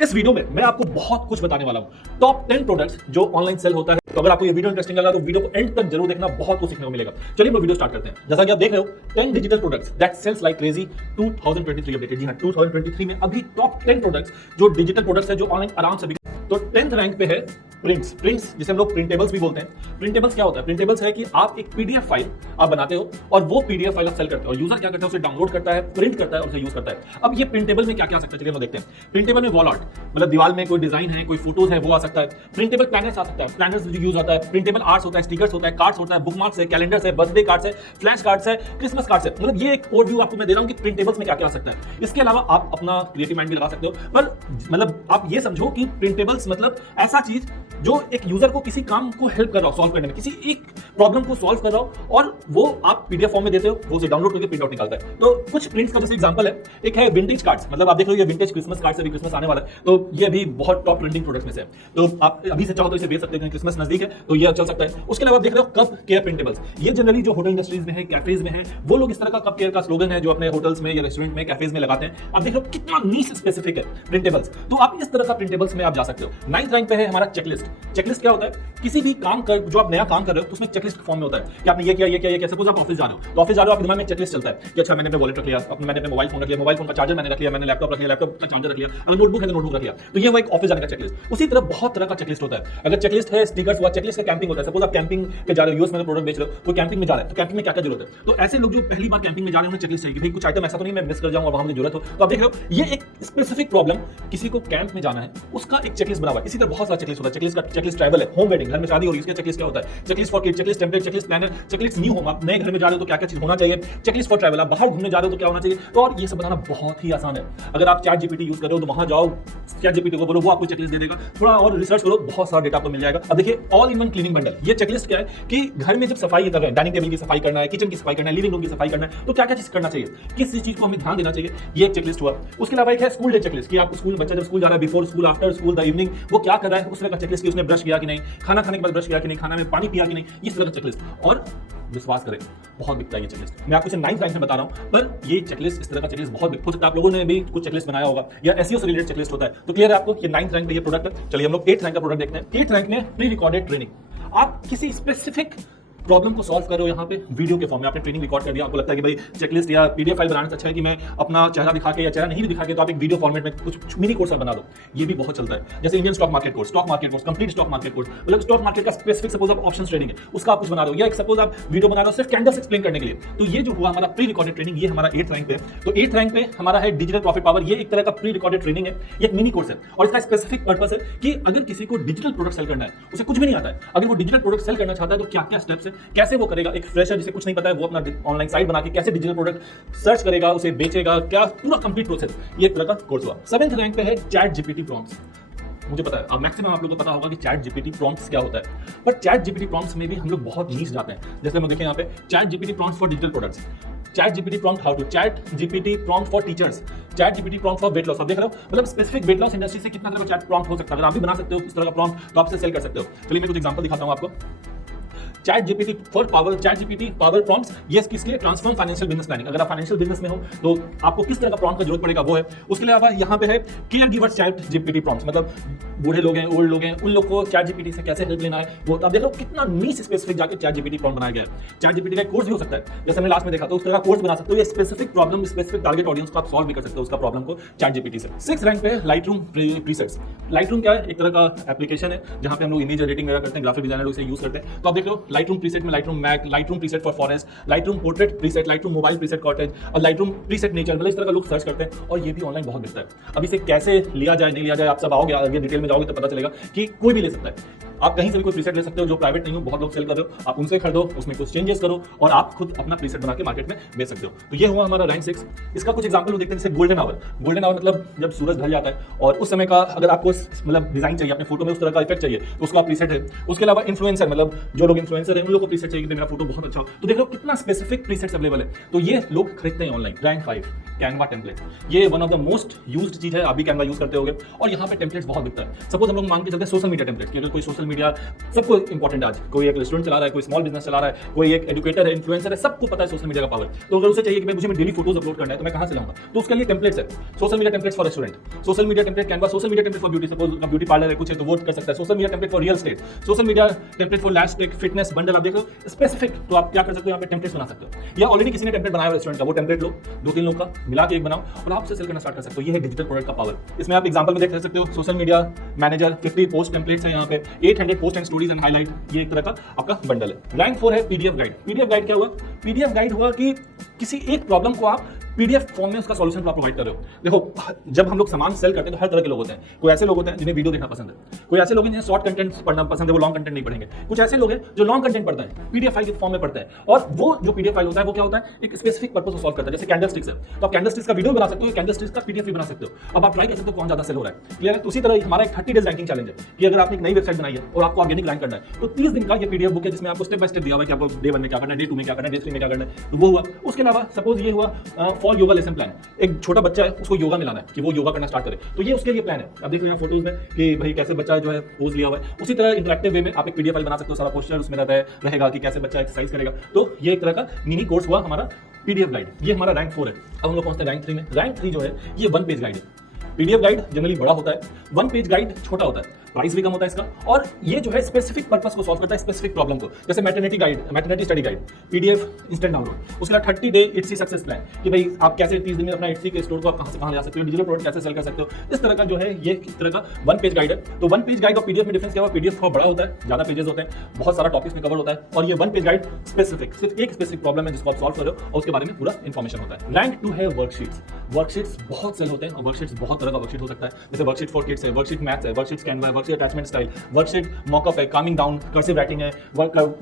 इस वीडियो में मैं आपको बहुत कुछ बताने वाला हूं। टॉप 10 प्रोडक्ट्स जो ऑनलाइन सेल होता है। तो अगर आपको ये वीडियो इंटरेस्टिंग लगा तो वीडियो को एंड तक जरूर देखना, बहुत कुछ सीखने को मिलेगा। चलिए हम वीडियो स्टार्ट करते हैं। जैसा कि आप देख रहे हो 10 digital products that sells like crazy 2023 updated. जी हां, 2023 में अभी टॉप 10 प्रोडक्ट्स जो डिजिटल प्रोडक्ट्स है जो ऑनलाइन आराम से बिके। तो 10th रैंक पे है प्रिंट्स जिसे हम लोग प्रिंटेबल्स भी बोलते हैं। प्रिंटेबल्स क्या होता है? प्रिंटेबल्स है कि आप एक पीडीएफ फाइल आप बनाते हो और वो पीडीएफ फाइल आप सेल करते हो और यूजर क्या करता है, उसे डाउनलोड करता है, प्रिंट करता है और उसे यूज करता है। अब ये प्रिंटेबल में क्या क्या आ सकता है, चलिए हम देखते हैं। प्रिंटेबल में वॉल आर्ट, मतलब दीवार में कोई डिजाइन है, कोई फोटोज है, वो आ सकता है। प्रिंटेबल प्लैनर्स आ सकता है, प्लैनर्स यूज होता है। प्रिंटेबल आर्ट्स होता है, स्टिकर्स होता है, कार्ड्स होता है, बुकमार्क्स है, कैलेंडर्स है, बर्थडे कार्ड्स है, फ्लैश कार्ड्स है, क्रिसमस कार्ड्स है। मतलब ये एक ओवरव्यू आपको मैं दे रहा हूं कि प्रिंटेबल्स में क्या क्या आ सकता है। इसके अलावा आप अपना क्रिएटिव माइंड भी लगा सकते हो, पर मतलब आप ये समझो कि प्रिंटेबल्स मतलब ऐसा चीज जो एक यूजर को किसी काम को हेल्प कर रहा हो, सॉल्व करने में, किसी एक प्रॉब्लम को सॉल्व कर रहा हो और वो आप पीडीएफ फॉर्म में देते हो, वो उसे डाउनलोड करके प्रिंट आउट निकालता है। तो कुछ प्रिंट्स का जैसे एग्जांपल है, एक है विंटेज कार्ड्स, मतलब आप देख रहे हो ये विंटेज क्रिसमस कार्ड्स, अभी क्रिसमस आने वाला है, तो ये भी बहुत टॉप ट्रेंडिंग प्रोडक्ट्स में से है। तो आप अभी से चाहो तो इसे बेच सकते हैं, क्रिसमस नजदीक है तो ये चल सकता है। उसके अलावा आप देख रहे हो कप केयर प्रिंटेबल्स, ये जनरली जो होटल इंडस्ट्रीज में है, कैफेज में है, वो लोग इस तरह का कप केयर का स्लोगन है जो अपने होटल्स में या रेस्टोरेंट में, कैफेज में लगाते हैं। आप देख रहे हो कितना नीश स्पेसिफिक है प्रिंटेबल्स, तो आप इस तरह का प्रिंटेबल्स में आप जा सकते हो। 9th रैंक पे है हमारा चेकलिस्ट। चेकलिस्ट क्या होता है? किसी भी काम कर जो आप नया काम कर रहे हो तो उसमें चेकलिस्ट फॉर्म में होता है कि आपने ये किया, ये किया, ये किया। सपोज आप ऑफिस जा रहे हो तो ऑफिस जा रहे हो, आपके दिमाग में चेकलिस्ट चलता है कि अच्छा मैंने अपना वॉलेट रख लिया, मैंने अपना मोबाइल फोन रख लिया, मोबाइल फोन का चार्जर मैंने रख लिया, मैंने लैपटॉप रख लिया, लैपटॉप का चार्जर रख लिया, अगर नोटबुक है तो नोटबुक रख लिया। तो ये वो एक ऑफिस जाने का चेकलिस्ट। उसी तरह बहुत तरह का चेकलिस्ट होता है। अगर चेकलिस्ट है स्टिकर्स हुआ, चेकलिस्ट का कैंपिंग होता है। सपोज आप कैंपिंग के जा रहे हो, यूएस में प्रोडक्ट बेच रहे हो, तो कैंपिंग में जा रहे हैं तो कैंपिंग में क्या क्या जरूरत है। तो ऐसे लोग जो पहली बार कैंपिंग में जा रहे हैं उन्हें चेकलिस्ट चाहिए कि भाई कुछ आइटम ऐसा तो नहीं मैं मिस कर जाऊं और वहां मुझे जरूरत हो। तो आप देख रहे हो ये एक स्पेसिफिक प्रॉब्लम, किसी को कैंप में जाना है उसका एक चेकलिस्ट बना हुआ है। इसी तरह बहुत सारा चेकलिस्ट होता है। चेकलिस्ट का चेकलिस्ट ट्रैवल है, होम वेडिंग, घर में शादी हो रही है, इसका चेकलिस्ट क्या होता है? Checklist for kid, checklist template, checklist planner, checklist new home, आप नए घर में जा रहे हो तो क्या क्या चीज होना चाहिए, चेकलिस्ट फॉर ट्रैवल, आप बाहर घूमने जा रहे हो तो क्या होना चाहिए। तो और ये सब बनाना बहुत ही आसान है। अगर आप चैट जीपीटी यूज कर रहे हो तो वहां जाओ, चैट जीपीटी को बोलो, वो आपको चेकलिस्ट दे देगा। थोड़ा और रिसर्च करो, बहुत सारा डेटा आपको मिल जाएगा। अब देखिए all in one cleaning bundle, ये चेकलिस्ट क्या है कि घर में जब सफाई कर रहे हैं, डाइनिंग टेबल की सफाई करना है, किचन की सफाई करना है, लिविंग रूम की सफाई करना है, तो क्या क्या चीज करना चाहिए, किस चीज को हमें ध्यान देना चाहिए, ये एक चेकलिस्ट हुआ। उसके अलावा एक है स्कूल डे चेकलिस्ट कि आप स्कूल, बच्चा जब स्कूल जा रहा है, before school, after school, the evening, वो क्या कर रहा है, उस तरह का चेकलिस्ट कि उसने ब्रश किया कि नहीं, खाना खाने के बाद ब्रश किया कि नहीं, खाना में पानी पिया कि नहीं, इस तरह का चेकलिस्ट। और विश्वास करें बहुत बिकता है ये चेकलिस्ट। मैं आपको इसे 9th रैंक में बता रहा हूं, पर ये चेकलिस्ट, इस तरह का चेकलिस्ट बहुत बिक, हो सकता है आप लोगों ने भी कुछ चेकलिस्ट बनाया होगा या एसईओ से रिलेटेड चेकलिस्ट होता है। तो क्लियर है आपको ये 9th रैंक पे ये प्रोडक्ट है। चलिए हम लोग 8th रैंक का प्रोडक्ट देखते हैं। 8th रैंक में प्री रिकॉर्डेड ट्रेनिंग। आप किसी स्पेसिफिक प्रॉब्लम को सॉल्व करो, यहाँ पे वीडियो के फॉर्म में आपने ट्रेनिंग रिकॉर्ड कर दिया। आपको लगता है कि भाई चेकलिस्ट या पीडीएफ फाइल बनाने से अच्छा है कि मैं अपना चेहरा दिखा के या चेहरा नहीं भी दिखा के तो आप एक वीडियो फॉर्मेट में कुछ मिनी कोर्स बना दो। ये भी बहुत चलता है। जैसे Indian stock market course, complete stock market course, मतलब स्टॉक मार्केट का स्पेसिफिक, सपोज आप ऑप्शन ट्रेडिंग है उसका आप कुछ बना दो, या सपोज आप वीडियो बना रहे हो सिर्फ कैंडल्स एक्सप्लेन करने के लिए। तो ये जो हुआ हमारा प्री रिकॉर्डेड ट्रेनिंग, ये हमारा 8th रैंक पे है। तो 8th रैंक पे हमारा है डिजिटल प्रॉफिट पावर। ये एक तरह का प्री रिकॉर्डेड ट्रेनिंग है, ये एक मिनी कोर्स है और इसका स्पेसिफिक पर्पस है कि अगर किसी को डिजिटल प्रोडक्ट सेल करना है, उसे कुछ भी नहीं आता है, अगर वो डिजिटल प्रोडक्ट सेल करना चाहता है तो क्या क्या स्टेप्स है, कैसे वो करेगा। एक फ्रेशर जिसे कुछ नहीं पता है वो अपना ऑनलाइन साइट बना के कैसे डिजिटल प्रोडक्ट सर्च करेगा, उसे बेचेगा, क्या पूरा कंप्लीट प्रोसेस, ये एक तरह का कोर्स हुआ। 7th रैंक पे है चैट जीपीटी प्रॉम्प्ट्स। मुझे पता है अब मैक्सिमम आप लोगों को पता होगा कि चैट जीपीटी प्रॉम्प्ट्स क्या होता है, पर चैट जीपीटी प्रॉम्प्ट्स में भी हम लोग बहुत नीच जाते हैं। जैसे हम देखें यहाँ पे chat GPT prompts for digital products, chat GPT prompt how to, chat GPT prompt for teachers, chat GPT prompt for weight loss. आप देख रहे हो मतलब स्पेसिफिक वेट लॉस इंडस्ट्री से कितना तरह का चैट प्रॉम्प्ट हो सकता है। अगर आप भी बना सकते हो इस तरह का प्रॉम्प्ट तो आप इसे सेल कर सकते हो। चलिए मैं कुछ एग्जांपल दिखाता हूं आपको। Chat GPT for power, chat GPT power prompts, ये किसके लिए? Transform financial business planning. अगर आप फाइनेंशियल बिजनेस में हो तो आपको किस तरह का प्रॉम्प्ट का जरूरत पड़ेगा वो है। उसके अलावा यहाँ पे है care giver chat GPT prompts, मतलब बूढ़े लोग हैं, ओल्ड लोग हैं, उन लोग को चैट जीपीटी से कैसे हेल्प लेना है वो। आप देख लो कितना नीच स्पेसिफिक जाके चैट जीपीटी प्रॉम्प्ट बनाया गया है। चैट जीपीटी का कोर्स भी हो सकता है, जैसे हमने लास्ट में देखा, तो उस तरह का कोर्स बना सकते हो। ये specific problem, specific target audience को आप सॉल्व भी कर सकते हो उसका प्रॉब्लम को चैट जीपीटी से। 6th रैंक पे लाइटरूम प्रीसेट्स। लाइटरूम क्या है? एक तरह का एप्लीकेशन है जहां पे हम लोग इमेज एडिटिंग वगैरह करते हैं, ग्राफिक डिजाइनर उसे यूज करते हैं। तो आप देख लो लाइटरूम प्रीसेट में Lightroom Mac, Lightroom preset for forest, Lightroom portrait preset, Lightroom mobile preset cottage और लाइटरूम प्रीसेट नेचर, मतलब इस तरह का लोग सर्च करते हैं और ये भी ऑनलाइन बहुत बिकता है। अब इसे कैसे लिया जाए, नहीं लिया जाए, आप सब आओगे, अगर डिटेल में जाओगे तो पता चलेगा कि कोई भी ले सकता है। आप कहीं से भी कोई प्रीसेट ले सकते हो जो प्राइवेट नहीं हो, बहुत लोग सेल कर रहे हो, आप उनसे खरीदो, उसमें कुछ चेंजेस करो और आप खुद अपना प्रीसेट बना के मार्केट में बेच सकते हो। तो ये हुआ हमारा रैंक 6। इसका कुछ एग्जांपल देखते हैं, जैसे गोल्डन आवर। गोल्डन आवर मतलब जब सूरज ढल जाता है और उस समय का अगर आपको जबरदस्त मतलब डिजाइन चाहिए अपने फोटो में, उस तरह का इफेक्ट चाहिए तो उसका प्रीसेट है। उसके अलावा इन्फ्लुएंसर मतलब जो लोग इन्फ्लुएंसर है उन लोगों को प्रीसेट चाहिए कि मेरा फोटो बहुत अच्छा हो, तो देख लो कितना स्पेसिफिक प्रीसेट्स अवेलेबल है। तो ये लोग खरीदते हैं ऑनलाइन। रैंक 5 कैनवा टेम्पलेट, ये one of the most used चीज है, आप भी कैनवा यूज करते होगे और यहाँ पे टेम्पलेट्स बहुत बिकता है। सपोज हम लोग मान के चलते हैं सोशल मीडिया टेम्पलेट, अगर कोई सोशल मीडिया सबको इंपॉर्टेंट आज, कोई एक रेस्टोरेंट चला रहा है, कोई स्मॉल बिजनेस चला रहा है, कोई एक एजुकेटर है, इन्फ्लुएंसर है, सबको पता है सोशल मीडिया का पावर। तो अगर उसे चाहिए कि मुझे डेली फोटोज अपलोड करना है तो मैं कहां से लाऊंगा, तो उसके लिए टेम्पलेट्स है। Social media templates for restaurant, social media template Canva, social media template for beauty, suppose beauty parlour है कुछ है तो वो कर सकता है। Social media template for real estate, social media template for lash tech, fitness bundle, आप देखो स्पेसिफिक, तो आप क्या कर सकते हो यहाँ पे टेम्पलेट्स बना सकते हो। या ऑलरेडी किसी ने टेम्पलेट बनाया रेस्टोरेंट का, वो टेम्पलेट लो 2-3 लोग का मिला के एक बनाओ और आपसे सेल करना स्टार्ट कर सकते हो। ये है डिजिटल प्रोडक्ट का पावर। इसमें आप एग्जांपल में देख सकते हो, social media manager 50 post templates है यहाँ पे, 800 post and stories and highlight, ये एक तरह का आपका बंडल है। रैंक 4 है पीडीएफ गाइड। पीडीएफ गाइड क्या हुआ, पीडीएफ गाइड हुआ कि किसी एक प्रॉब्लम को आप पीडीएफ फॉर्म में उसका सॉल्यूशन आप प्रोवाइड कर रहे हो। देखो जब हम लोग सामान सेल करते हैं तो हर तरह के लोग होते हैं। कोई ऐसे लोग होते हैं जिन्हें वीडियो देखना पसंद है, कोई ऐसे लोग हैं जिन्हें शॉर्ट कंटेंट पढ़ना पसंद है, वो लॉन्ग कंटेंट नहीं पढ़ेंगे। कुछ ऐसे लोग हैं जो लॉन्ग कंटेंट पढ़ता है, पीडीएफ फाइल के फॉर्म में पढ़ता है, और वो जो पीडीएफ फाइल होता है वो क्या होता है, एक स्पेसिफिक पर्पस को सॉल्व करता है। जैसे कैंडल स्टिक्स है तो आप कैंडल स्टिक्स का वीडियो बना सकते हो, कैंडल स्टिक्स का पीडीएफ भी बना सकते हो। अब आप ट्राई कर सकते हो कौन ज्यादा सेल हो रहा है, क्लियर है। उसी तरह हमारा एक 30 डेज रैंकिंग चैलेंज है कि अगर आपने एक नई वेबसाइट बनाई है और आपको ऑर्गेनिक रैंक करना है तो 30 दिन का ये पीडीएफ बुक है जिसमें आपको स्टेप बाय स्टेप दिया हुआ है कि आपको डे 1 में क्या करना है, डे 2 में क्या करना है, डे 3 में क्या करना है, तो वो हुआ। उसके अलावा सपोज ये हुआ फॉर योगा लेसन प्लान, एक छोटा बच्चा है उसको योगा में लाना है कि वो योगा करना स्टार्ट करे, तो ये उसके लिए प्लान है। अब देखो यहाँ फोटोज में कि भाई कैसे बच्चा जो है पोज लिया हुआ है। उसी तरह इंटरेक्टिव वे में आप एक पीडीएफ फाइल बना सकते हो, सारा पोस्टर उसमें रहेगा कि कैसे बच्चा एक्सरसाइज करेगा। तो ये एक तरह का मिनी कोर्स हुआ हमारा पीडीएफ गाइड। ये हमारा रैंक 4 है। अब हम लोग पहुंचते हैं रैंक 3 में। रैंक 3 जो है ये 1 पेज गाइड है। पीडीएफ गाइड जनरली बड़ा होता है, 1 पेज गाइड छोटा होता है, प्राइस भी कम होता है इसका, और ये जो है स्पेसिफिक पर्पस को सॉल्व करता है, स्पेसिफिक प्रॉब्लम को। जैसे maternity guide, maternity study guide, PDF instant download. उसके बाद 30 डे इट्सी सक्सेस प्लान कि भाई आप कैसे 30 दिन में अपना इट्सी के स्टोर को आप कहां से कहां ले जा सकते हो, डिजिटल प्रोडक्ट कैसे सेल कर सकते हो। इस तरह का जो है ये एक तरह का 1 पेज गाइड है। तो 1 पेज गाइड और पीडीएफ में डिफरेंस क्या हुआ, पीडीएफ थोड़ा बड़ा होता है, ज्यादा पेजेस होते हैं, बहुत सारा टॉपिक्स में कवर होता है, और ये 1 पेज गाइड स्पेसिफिक, सिर्फ एक स्पेसिफिक प्रॉब्लम है जिसको आप सॉल्व कर रहे हो और उसके बारे में पूरा इंफॉर्मेशन होता है। रैंक 2 है वर्कशीट्स। वर्कशीट्स बहुत सेल होते हैं और वर्कशीट्स बहुत तरह का वर्कशीट हो सकता है, जैसे वर्कशीट फॉर किड्स है, वर्कशीट मैथ्स है, वर्कशीट कैनवा है, worksheet attachment style, worksheet mock-up है, कामिंग डाउन, कर्सिव राइटिंग है,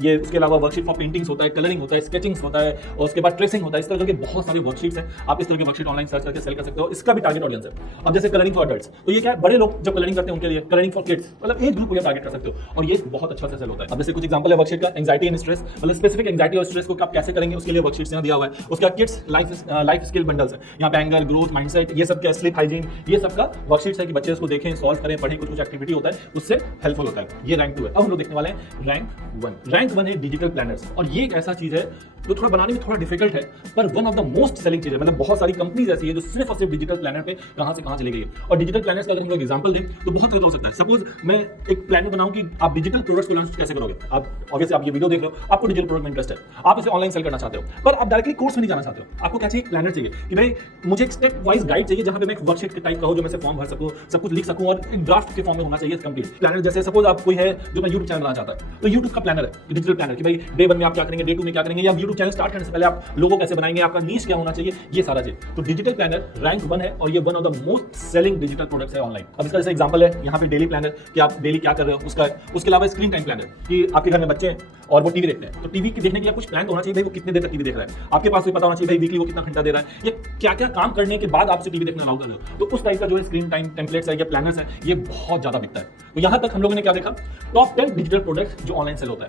ये उसके अलावा वर्कशीट फॉर पेंटिंग्स होता है, कलरिंग होता है, स्केचिंग्स होता है, और उसके बाद ट्रेसिंग होता है। इस तरह के बहुत सारे वर्कशीट्स हैं। आप इस तरह के वर्कशीट ऑनलाइन सर्च करके सेल कर सकते हो। इसका भी टारगेट ऑडियंस है। अब जैसे कलरिंग फॉर एडल्ट्स, तो ये क्या है, बड़े लोग जब कलरिंग करते हैं उनके लिए। कलरिंग फॉर किड्स मतलब एक ग्रुप को टारगेट कर सकते हो और ये बहुत अच्छा से सेल होता है। अब जैसे कुछ एग्जांपल है वर्कशीट का, एंजाइटी एंड स्ट्रेस, मतलब स्पेसिफिक एंजाइटी और स्ट्रेस को आप कैसे करेंगे उसके लिए वर्कशीट्स यहाँ दिया हुआ है। उसका किड्स लाइफ स्किल बंडल्स है, यहाँ पे एंगर, ग्रोथ, माइंडसेट, ये सब का स्लीप हाइजीन, ये सब का वर्कशीट्स है कि बच्चे उसको देखें, सॉल्व करें, पढ़ें, कुछ एक्टिविटी होता है उससे हेल्पफुल होता है। ये रैंक 2 है। अब हम लोग देखने वाले हैं रैंक 1। रैंक 1 है डिजिटल प्लानर्स, और ये एक ऐसा चीज है जो थोड़ा बनाने में थोड़ा डिफिकल्ट है पर one of the most selling चीज है। मतलब बहुत सारी कंपनीज ऐसी है जो सिर्फ और सिर्फ डिजिटल प्लानर पे कहां से कहां चली गई है। और डिजिटल प्लानर्स का अगर हम लोग एग्जांपल दें तो बहुत तरह का हो सकता है। सपोज मैं एक प्लानर बनाऊं कि आप डिजिटल प्रोडक्ट्स को लॉन्च कैसे करोगे। आप ऑब्वियसली आप ये वीडियो देख रहे हो, आपको डिजिटल प्रोडक्ट में इंटरेस्ट है, आप इसे ऑनलाइन सेल करना चाहते हो, पर आप डायरेक्टली कोर्स में नहीं जाना चाहते हो। आपको क्या चाहिए, प्लानर चाहिए कि भाई मुझे एक स्टेप वाइज गाइड चाहिए जहां पे मैं एक वर्कशीट के टाइप का हो, जो मैं से फॉर्म भर सकूं, सब कुछ लिख सकूं और एक ड्राफ्ट के फॉर्म में होना चाहिए कंप्लीट प्लानर। जैसे सपोज आप कोई है जो मैं यूट्यूब चैनल बनाना चाहता है तो यूट्यूब का प्लानर है, डिजिटल प्लानर कि भाई डे 1 में आप क्या करेंगे, डे 2 में क्या करेंगे, या यूट्यूब चैनल स्टार्ट करने से पहले आप लोगो कैसे बनाएंगे, आपका नीश क्या होना चाहिए, ये सारा चीज। तो डिजिटल प्लानर रैंक 1 है और ये one of the most selling digital products है ऑनलाइन। अब इसका जैसे एग्जांपल है यहाँ पे डेली प्लानर कि आप डेली क्या कर रहे हो उसका। उसके अलावा स्क्रीन टाइम प्लानर कि आपके घर में बच्चे हैं और वो टीवी देखते हैं, तो टीवी देखने के लिए कुछ प्लान होना चाहिए, भाई वो कितने देर तक टीवी देख रहा है, आपके पास भी पता होना चाहिए भाई वीकली वो कितना घंटा दे रहा है, ये क्या क्या काम करने के बाद आपसे टीवी देखना अलाउ कर रहे हो। तो उस टाइप का जो है स्क्रीन टाइम टेम्पलेट्स है या प्लानर्स है, ये बहुत ज्यादा बिकता है। तो यहाँ तक हम लोगों ने क्या देखा, टॉप 10 डिजिटल प्रोडक्ट्स जो ऑनलाइन सेल होता है।